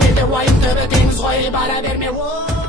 baby, why you do the things, why you para verme, whoa.